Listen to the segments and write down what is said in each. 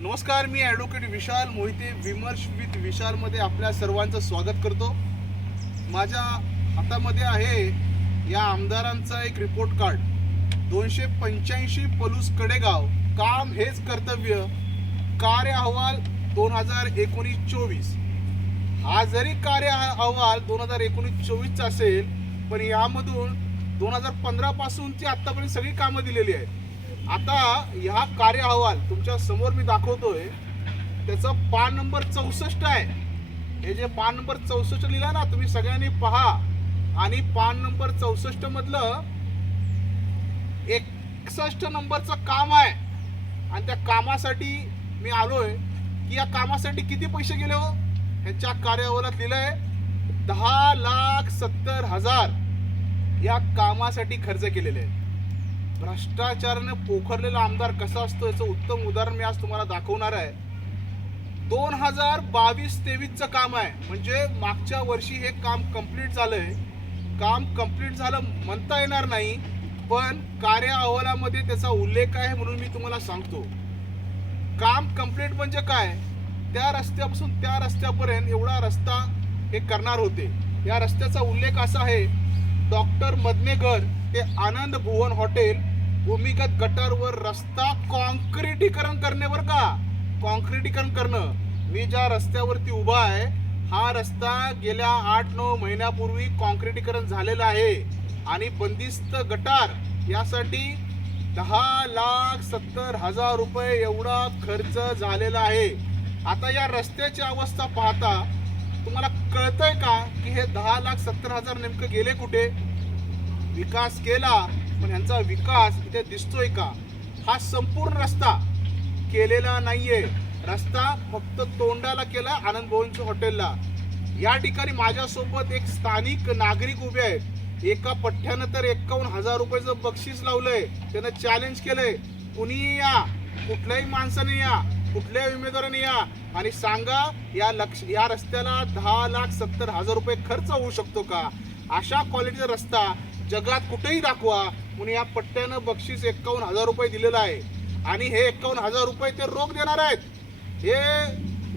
नमस्कार मी ॲडव्होकेट विशाल मोहिते विमर्श विथ विशालमध्ये आपल्या सर्वांचं स्वागत करतो. माझ्या हातामध्ये आहे या आमदारांचा एक रिपोर्ट कार्ड दोनशे पंच्याऐंशी पलूस कडेगाव. काम हेच कर्तव्य. कार्य अहवाल दोन हजार एकोणीस चोवीस. हा जरी कार्य अहवाल दोन हजार एकोणीस चोवीसचा असेल पण यामधून दोन हजार पंधरापासूनची आत्तापर्यंत सगळी कामं दिलेली आहेत. आता ह्या कार्य अहवाल तुमच्यासमोर मी दाखवतोय. त्याचं पान नंबर चौसष्ट आहे. हे जे पान नंबर चौसष्ट लिहिला ना तुम्ही सगळ्यांनी पहा. आणि पान नंबर चौसष्ट मधलं एकसष्ट नंबरचं काम आहे. आणि त्या कामासाठी मी आलोय. की या कामासाठी किती पैसे गेले हो? कार्य कार्यावलात लिहिलंय दहा लाख सत्तर हजार या कामासाठी खर्च केलेले आहे भ्रष्टाचाराने पोखरलेला आमदार कसा असतो याचं उत्तम उदाहरण मी आज तुम्हाला दाखवणार आहे. दोन हजार बावीस तेवीसचं काम आहे. म्हणजे मागच्या वर्षी हे काम कंप्लीट झालंय. काम कंप्लीट झालं म्हणता येणार नाही पण कार्य अहवालामध्ये त्याचा उल्लेख आहे म्हणून मी तुम्हाला सांगतो. काम कंप्लीट म्हणजे काय? त्या रस्त्यापासून त्या रस्त्यापर्यंत एवढा रस्ता हे करणार होते. या रस्त्याचा उल्लेख असा आहे डॉक्टर मदनेगर ते आनंद भुवन हॉटेल भूमिगत गटारवर रस्ता कॉन्क्रिटीकरण करण्यावर का? कॉन्क्रिटीकरण करणं. मी ज्या रस्त्यावरती उभा आहे हा रस्ता गेल्या आठ नऊ महिन्यापूर्वी कॉन्क्रिटीकरण झालेला आहे. आणि बंदिस्त गटार यासाठी दहा लाख सत्तर हजार रुपये एवढा खर्च झालेला आहे. आता या रस्त्याची अवस्था पाहता तुम्हाला कळतंय का की हे दहा लाख सत्तर हजार नेमकं गेले कुठे? विकास केला पण ह्यांचा विकास इथे दिसतोय का? हा संपूर्ण रस्ता केलेला नाहीये. रस्ता फक्त तोंडाला केला आनंद भवनच्या हॉटेलला या ठिकाणी माझ्यासोबत एक स्थानिक नागरिक उभे आहेत. एका पठ्ठ्यानं तर एक्कावन्न हजार रुपयाचं बक्षीस लावलंय. त्यानं चॅलेंज केलंय. कुणीही या कुठल्याही माणसाने या कुठल्याही उमेदवाराने या. आणि सांगा या लक्ष या रस्त्याला दहा लाख सत्तर हजार रुपये खर्च होऊ शकतो का? अशा क्वालिटीचा रस्ता जगात कुठेही दाखवा. म्हणून या पट्ट्यानं बक्षीस एक्कावन्न हजार रुपये दिलेलं आहे. आणि हे एक्कावन्न हजार रुपये ते रोख देणार आहेत. हे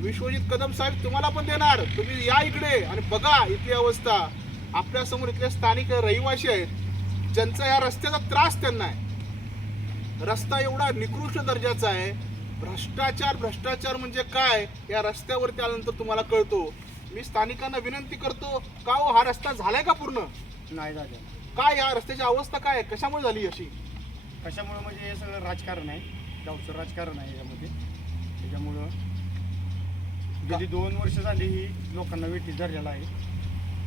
विश्वजित कदम साहेब तुम्हाला पण देणार. तुम्ही या इकडे आणि बघा इथली अवस्था. आपल्यासमोर इथले स्थानिक रहिवासी आहेत. ज्यांचा या रस्त्याचा त्रास त्यांना आहे. रस्ता एवढा निकृष्ट दर्जाचा आहे. भ्रष्टाचार भ्रष्टाचार म्हणजे काय? या रस्त्यावरती आल्यानंतर तुम्हाला कळतो. मी स्थानिकांना विनंती करतो का हो हा रस्ता झालाय का पूर्ण? नाही झाला. काय या रस्त्याची अवस्था काय आहे? कशामुळे झाली अशी? कशामुळं म्हणजे हे सगळं राजकारण आहे. गावचं राजकारण आहे यामध्ये. त्याच्यामुळं गेली दोन वर्ष झाली ही लोकांना वेठी धरलेला आहे.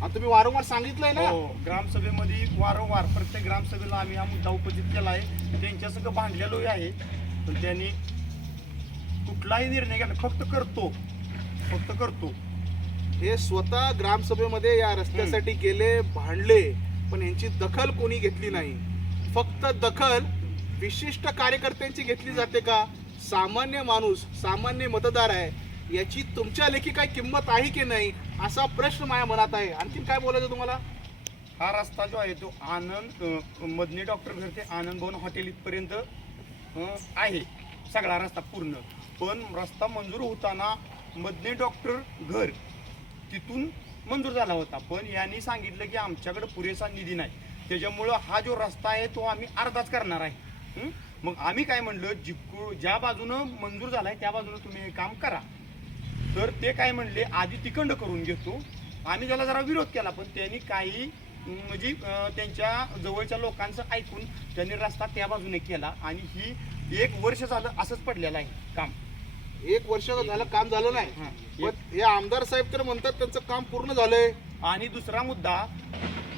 आणि तुम्ही वारंवार सांगितलंय ना? हो ग्रामसभेमध्ये वारंवार प्रत्येक ग्रामसभेला आम्ही हा मुद्दा उपस्थित केला आहे. त्यांच्या सगळं भांडलेलोही आहे. पण त्यांनी कुठलाही निर्णय घेतला फक्त करतो. फक्त करतो. हे स्वतः ग्रामसभेमध्ये या रस्त्यासाठी गेले भांडले. पण यांची दखल कोणी घेतली नाही. फक्त दखल विशिष्ट कार्यकर्त्यांची घेतली जाते का? सामान्य माणूस सामान्य मतदार आहे. याची तुमच्या लेखी काय किंमत आहे की नाही असा प्रश्न माझ्या मनात आहे. आणखीन काय बोलायचं तुम्हाला? हा रस्ता जो आहे तो आनंद अ, मदनी डॉक्टर घर ते आनंद भवन हॉटेल इथपर्यंत आहे. सगळा रस्ता पूर्ण. पण रस्ता मंजूर होताना मदनी डॉक्टर घर तिथून मंजूर झाला होता. पण यांनी सांगितलं की आमच्याकडे पुरेसा निधी नाही. त्याच्यामुळं हा जो रस्ता आहे तो आम्ही अर्धाच करणार आहे. मग आम्ही काय म्हणलं जिकू ज्या बाजूनं मंजूर झालाय त्या बाजूनं तुम्ही हे काम करा. तर ते काय म्हणले आधी तिखंड करून घेतो. आम्ही त्याला जरा विरोध केला पण त्यांनी काही म्हणजे त्यांच्या जवळच्या लोकांचं ऐकून त्यांनी रस्ता त्या बाजूने केला. आणि ही एक वर्ष झालं असंच पडलेलं आहे काम. एक वर्ष झालं काम झालं नाही. हां. पण हे आमदार साहेब तर म्हणतात त्यांचं काम पूर्ण झालंय. आणि दुसरा मुद्दा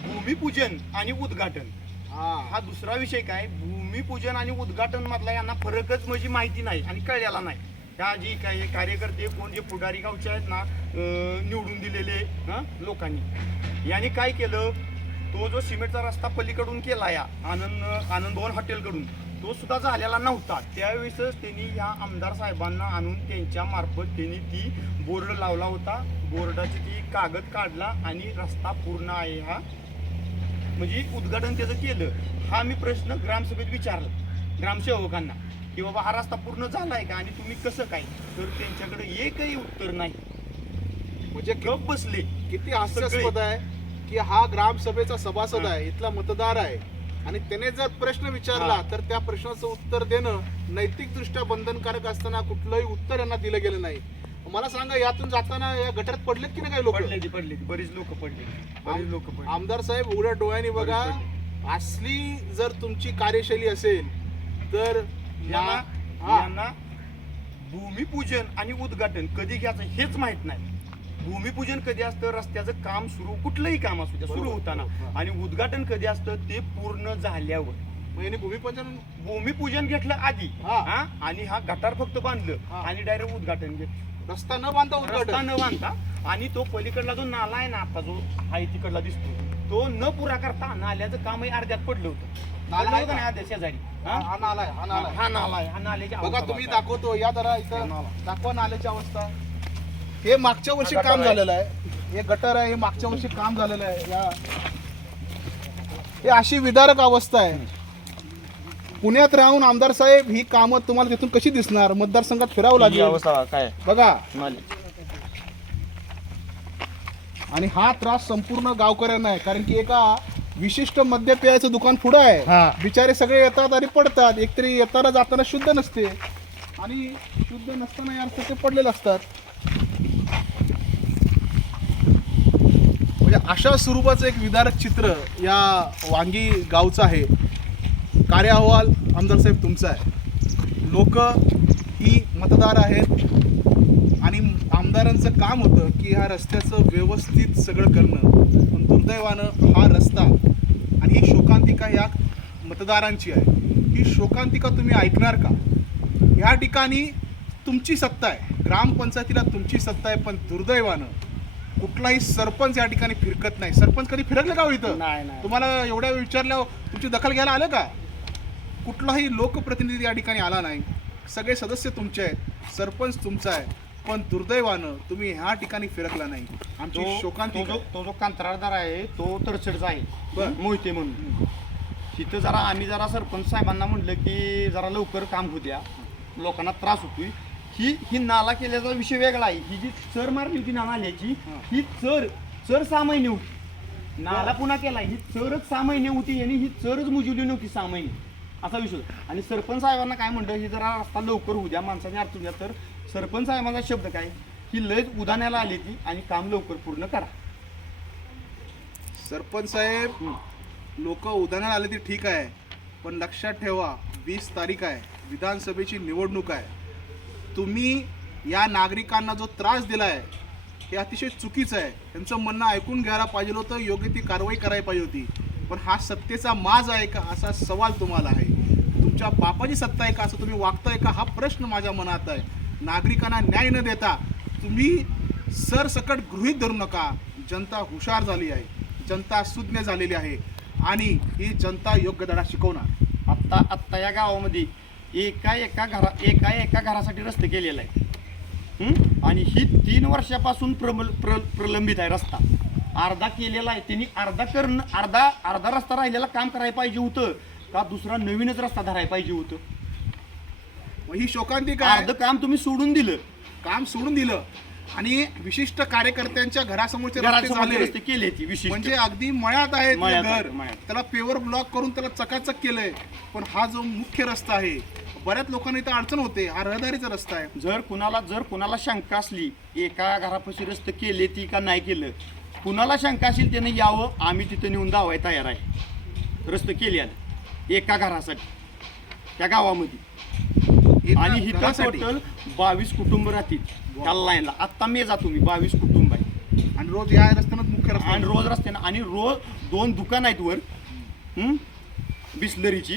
भूमिपूजन आणि उद्घाटन. हा. हा दुसरा विषय काय? भूमिपूजन आणि उद्घाटन मधला यांना फरकच म्हणजे माहिती नाही आणि कळलेला नाही. ह्या जी काही हे कार्यकर्ते कोण जे पुढारी गावचे आहेत ना निवडून दिलेले लोकांनी. यांनी काय केलं? तो जो सिमेंटचा रस्ता पलीकडून केला या आनंद आनंद भवन हॉटेलकडून तो सुद्धा झालेला नव्हता. त्यावेळेसच त्यांनी या आमदार साहेबांना आणून त्यांच्या मार्फत त्यांनी ती बोर्ड लावला होता. बोर्डाची ती कागद काढला आणि रस्ता पूर्ण आहे हा. म्हणजे उद्घाटन त्याचं केलं. हा मी प्रश्न ग्रामसभेत विचारला. ग्रामसेवकांना की बाबा हा रस्ता पूर्ण झालाय का आणि तुम्ही कसं काय? तर त्यांच्याकडे एकही उत्तर नाही. म्हणजे गप बसले. किती हास्यास्पद आहे की हा ग्रामसभेचा सभासद आहे इथला मतदार आहे. आणि त्याने जर प्रश्न विचारला. तर त्या प्रश्नाचं उत्तर देणं नैतिकदृष्ट्या बंधनकारक असताना कुठलंही उत्तर यांना दिलं गेलं नाही. मला सांगा यातून जाताना या गटारात पडलेत की नाही काही लोक? पडले पडले बरीच लोक पडले बरीच लोक पडले आमदार साहेब उघड्या डोळ्यांनी बघा असली जर तुमची कार्यशैली असेल तर. यांना भूमिपूजन आणि उद्घाटन कधी घ्यायचं हेच माहीत नाही. भूमिपूजन कधी असतं रस्त्याचं काम सुरू कुठलंही काम असू द्या सुरू. होताना. आणि उद्घाटन कधी असतं ते पूर्ण झाल्यावर मग यांनी भूमिपूजन भूमिपूजन घेतलं आधी हा. हा आणि हा गटार फक्त बांधलं हा. आणि डायरेक्ट उद्घाटन घेतलं रस्ता न बांधता रस्ता उद्घाटन न बांधता आणि तो पलीकडला जो नाला आहे ना आता जो आहे तिकडला दिसतो तो न पुरा करता नाल्याचं कामही अर्ध्यात पडलं होतं नाला नाला आहे होता? ना अर्ध्या शेजारी हा नाला आहे हा नाला आहे हा नाला आहे हा नाल्याची बघा अवस्था तुम्ही बघा. दाखवतो या जरा इथं नाला. दाखवा नाल्याची अवस्था हे मागच्या वर्षी काम. झालेलं आहे. हे गटर आहे हे मागच्या वर्षी काम झालेलं आहे. या हे अशी विदारक अवस्था आहे. पुण्यात राहून आमदार साहेब ही कामं तुम्हाला तिथून कशी दिसणार? मतदारसंघात फिरावं ही लागेल. अवस्था काय? बघा. आणि हा त्रास संपूर्ण गावकऱ्यांना आहे. कारण की एका विशिष्ट मद्य पेयाचं दुकान पुढं हा. आहे बिचारे सगळे येतात आणि पडतात. एकतरी येताना जाताना शुद्ध नसते. आणि शुद्ध नसताना यार ते पडलेले असतात. अशा स्वरूपाचं एक विदारक चित्र या वांगी गावचं आहे. कार्य अहवाल आमदार साहेब तुमचा आहे. लोक ही मतदार आहेत. आणि आमदारांचं काम होतं की ह्या रस्त्याचं व्यवस्थित सगळं करणं. पण दुर्दैवानं हा रस्ता आणि ही शोकांतिका या मतदारांची आहे. ही शोकांतिका तुम्ही ऐकणार का? या ठिकाणी तुमची सत्ता आहे. ग्रामपंचायतीला तुमची सत्ता आहे पण दुर्दैवानं कुठलाही सरपंच या ठिकाणी फिरकत नाही. सरपंच कधी फिरकले का हो इथं? नाही नाही तुम्हाला एवढ्या विचारल्यावर तुमची दखल घ्यायला आलं का? कुठलाही लोकप्रतिनिधी या ठिकाणी आला नाही. सगळे सदस्य तुमचे आहेत. सरपंच तुमचा आहे. पण दुर्दैवानं तुम्ही ह्या ठिकाणी फिरकला नाही. आमची तो तो शोकांतिका जो तो जो कंत्राटदार आहे तो तडसडचा आहे. बर. मोहिते म्हणून. तिथं जरा आम्ही जरा सरपंच साहेबांना म्हटलं की जरा लवकर काम होऊ द्या. लोकांना त्रास होतोय. ही ही नाला केल्याचा विषय वेगळा आहे. ही जी चर मारली होती ना नाल्याची हा. चर चर सहा महिने होती. नाला पुन्हा केला ही चरच सहा महिने होती आणि ही चरच मुजवली नव्हती सहा महिने. असा विषय. आणि सरपंच साहेबांना काय म्हणलं ही जरा रस्ता लवकर होऊ द्या माणसाने अडचून द्या तर सरपंच साहेबांचा शब्द काय? ही लयच उदाण्याला आली ती आणि काम लवकर पूर्ण करा. सरपंच साहेब. लोक उदाहरण आले ते ठीक आहे पण लक्षात ठेवा वीस तारीख आहे. विधानसभेची निवडणूक आहे. तुम्ही या नागरिकांना जो त्रास दिला आहे हे अतिशय चुकीचं आहे. त्यांचं म्हणणं ऐकून घ्यायला पाहिजे होतं योग्य ती कारवाई करायला पाहिजे होती. पण हा सत्तेचा माज आहे का असा सवाल तुम्हाला आहे. तुमच्या बापाची सत्ता आहे का असं तुम्ही वागताय का हा प्रश्न माझ्या मनात आहे. नागरिकांना न्याय न देता तुम्ही सरसकट गृहीत धरू नका. जनता हुशार झाली आहे. जनता सुज्ञ झालेली आहे. आणि ही जनता योग्य धडा शिकवणार. आत्ता आत्ता या गावामध्ये एका एका घरा एका एका घरासाठी रस्ते केलेला आहे? आणि ही तीन वर्षापासून प्रबल प्र प्रलंबित आहे रस्ता. अर्धा केलेला आहे. त्यांनी अर्धा करणं अर्धा अर्धा रस्ता राहिलेला काम करायला पाहिजे होतं का दुसरा नवीनच रस्ता धरायला पाहिजे होतं? ही शोकांतिका आहे. अर्ध काम तुम्ही सोडून दिलं. काम सोडून दिलं. आणि विशिष्ट कार्यकर्त्यांच्या घरासमोरचे रस्ते घरासमोरचे झाले. रस्ते केले ती विशिष्ट. म्हणजे अगदी मळ्यात आहे ते मळ्यात आहे, घर मळ्यात. त्याला पेवर ब्लॉक करून त्याला चकाचक केलंय. पण हा जो मुख्य रस्ता आहे बऱ्याच लोकांना इथं अडचण होते. हा रहदारीचा रस्ता आहे. जर कुणाला जर कुणाला शंका असली एका घरापाशी रस्ते केले ती का नाही केलं कुणाला शंका असेल त्याने यावं आम्ही तिथं नेऊन दावाय तयार आहे. रस्ते केले एका घरासाठी त्या गावामध्ये. आणि घरासाठी. टोटल बावीस कुटुंब राहतील. त्या लाईनला आत्ता मी जातो मी बावीस कुटुंब आहे. आणि रोज या रस्त्यानं मुख्य रस्ता आणि रोज रस्त्यानं. आणि रोज दोन दुकान आहेत वर. हं? बिस्लरीची.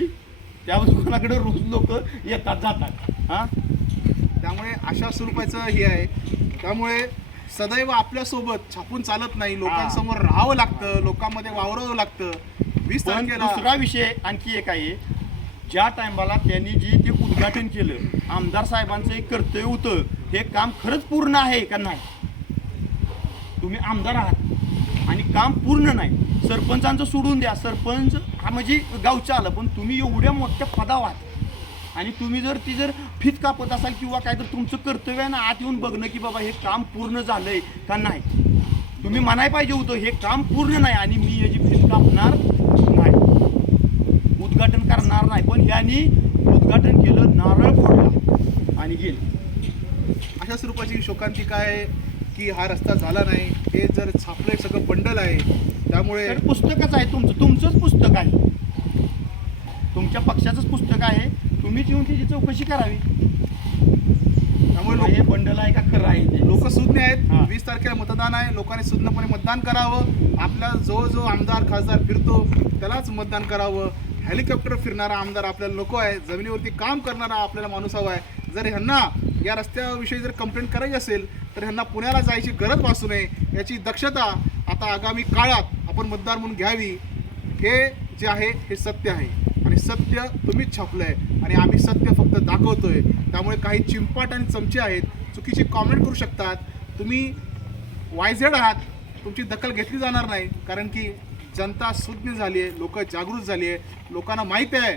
त्या दुकानाकडे रोज लोक येतात जातात. हा? त्यामुळे अशा स्वरूपाचं हे आहे. त्यामुळे सदैव आपल्यासोबत छापून चालत नाही. लोकांसमोर राहावं लागतं. लोकांमध्ये वावरावं लागतं. वीस तारखेला दुसरा विषय आणखी एक आहे. ज्या टायमाला त्यांनी जे ते उद्घाटन केलं आमदार साहेबांचं एक कर्तव्य होतं हे काम खरंच पूर्ण आहे का नाही? तुम्ही आमदार आहात आणि काम पूर्ण नाही. सरपंचांचं सोडून द्या. सरपंच हा म्हणजे गावचं आलं पण तुम्ही एवढ्या मोठ्या पदावर आहात. आणि तुम्ही जर ती जर फीत कापत असाल किंवा काय तर तुमचं कर्तव्य आहे ना आत येऊन बघणं की बाबा हे काम पूर्ण झालंय का नाही? तुम्ही म्हणाय पाहिजे होतं हे काम पूर्ण नाही आणि मी याची फीत कापणार उद्घाटन करणार नाही. पण यांनी उद्घाटन केलं नारळ फोडला आणि गेले. अशा स्वरूपाची शोकांतिका आहे की हा रस्ता झाला नाही? हे जर छापलंय सगळं बंडल आहे त्यामुळे पुस्तकच आहे तुमचं. तुमचंच पुस्तक आहे. तुमच्या पक्षाचंच पुस्तक आहे. तुम्हीच येऊन त्याची चौकशी करावी. त्यामुळे हे बंडल आहे का खरं आहे लोक सुज्ञ. आहेत. वीस तारखेला मतदान आहे. लोकांनी सुज्ञपणे मतदान करावं. आपला जो जो आमदार खासदार फिरतो. त्यालाच मतदान करावं. हेलिकॉप्टर फिरणारा आमदार आपल्याला नको आहे. जमिनीवरती काम करणारा आपल्याला माणूस हवा आहे. जर ह्यांना या रस्त्याविषयी जर कंप्लेंट करायची असेल तर ह्यांना पुण्याला जायची गरज भासू नये. याची दक्षता आता आगामी काळात आपण मतदार म्हणून घ्यावी. हे जे आहे हे सत्य आहे. आणि सत्य तुम्हीच छापलं आहे आणि आम्ही सत्य फक्त दाखवतोय. त्यामुळे काही चिंपाट आणि चमचे आहेत. चुकीचे कॉमेंट करू शकतात. तुम्ही वायझेड आहात. तुमची दखल घेतली जाणार नाही. कारण की जनता सुज्ञ झाली आहे लोक जागृत झाली आहे. लोकांना माहीत आहे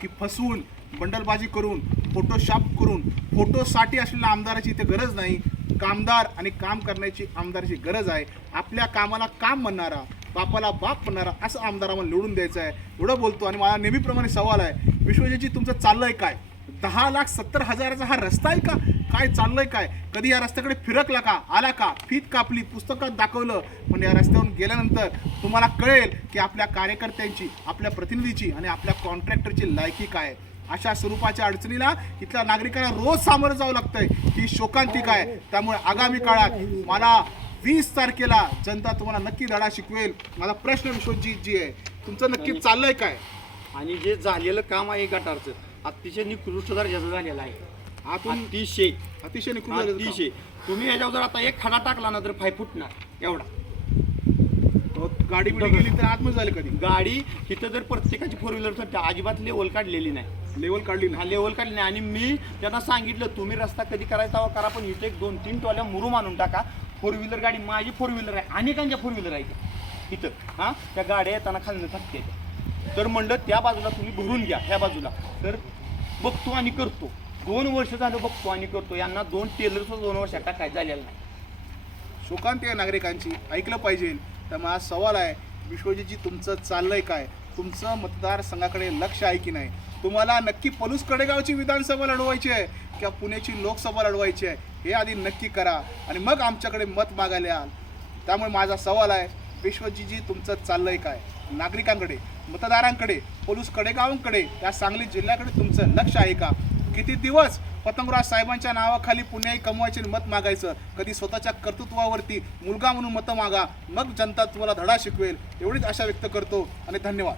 की फसवून बंडलबाजी करून फोटोशॉप करून फोटोसाठी असलेल्या आमदाराची इथे गरज नाही. कामदार आणि काम करण्याची आमदाराची गरज आहे. आपल्या कामाला काम म्हणणारा बापाला बाप म्हणणारा असं आमदार आम्हाला निवडून द्यायचं आहे. एवढं बोलतो आणि मला नेहमीप्रमाणे सवाल आहे विश्वजीतजी तुमचं चाललं आहे काय? दहा लाख सत्तर हजाराचा हा रस्ता आहे का? काय चाललंय काय? कधी या रस्त्याकडे फिरकला का? आला का? फीत कापली पुस्तकात दाखवलं. पण या रस्त्यावरून गेल्यानंतर तुम्हाला कळेल की आपल्या कार्यकर्त्यांची आपल्या प्रतिनिधीची आणि आपल्या कॉन्ट्रॅक्टरची लायकी काय अशा स्वरूपाच्या अडचणीला इथल्या नागरिकांना रोज सामोरं जावं लागतंय. ही शोकांतिका आहे. त्यामुळे आगामी काळात मला वीस तारखेला जनता तुम्हाला नक्की धडा शिकवेल. माझा प्रश्न विश्वजित जी आहे. तुमचं नक्की चाललंय काय? आणि जे झालेलं काम आहे गटारचं अतिशय निकृष्ट दर्जाचं झालेलं आहे. आतून अतिशय. अतिशय निकृष्ट झालेलं काम. अतिशय. तुम्ही याच्यावर जर आता एक खडा टाकला ना तर फाय फुटणार. एवढा. अहो, गाडी बिडी गेली तर आतमध्ये झाले कधी? गाडी इथं जर प्रत्येकाची फोर व्हीलर अजिबात लेवल काढलेली नाही. लेवल काढली हा नाही लेवल काढली नाही. आणि मी त्यांना सांगितलं तुम्ही रस्ता कधी करायचा हवा करा पण इथे एक दोन तीन टॉल्या मुरुम आणून टाका. फोर व्हीलर गाडी माझी फोर व्हीलर आहे. अनेकांच्या फोर व्हीलर आहे. इथं. इथं हां? त्या गाड्या येताना खालनं थकते तर म्हणलं त्या बाजूला तुम्ही भरून घ्या ह्या बाजूला. तर बघतो आणि करतो. दोन वर्ष झालं बघतो आणि करतो यांना दोन टेलरचा दोन वर्षात काय झालेलं नाही. शोकांत या नागरिकांची. ऐकलं पाहिजे. त्यामुळे हा सवाल आहे विश्वजीतजी तुमचं चाललंय काय? तुमचं मतदारसंघाकडे लक्ष आहे की नाही? तुम्हाला नक्की पलूस कडेगावची विधानसभा लढवायची आहे किंवा पुण्याची लोकसभा लढवायची आहे? हे आधी नक्की करा आणि मग आमच्याकडे मत मागायला याल. त्यामुळे माझा सवाल आहे विश्वजीजी तुमचं चाललंय काय? नागरिकांकडे मतदारांकडे पोलूस कडेगावांकडे या सांगली जिल्ह्याकडे तुमचं लक्ष आहे का? किती दिवस पतंगराज साहेबांच्या नावाखाली पुण्याही कमवायचे मत मागायचं? कधी स्वतःच्या कर्तृत्वावरती मुलगा म्हणून मतं मागा मग जनता तुम्हाला धडा शिकवेल एवढीच आशा व्यक्त करतो आणि धन्यवाद.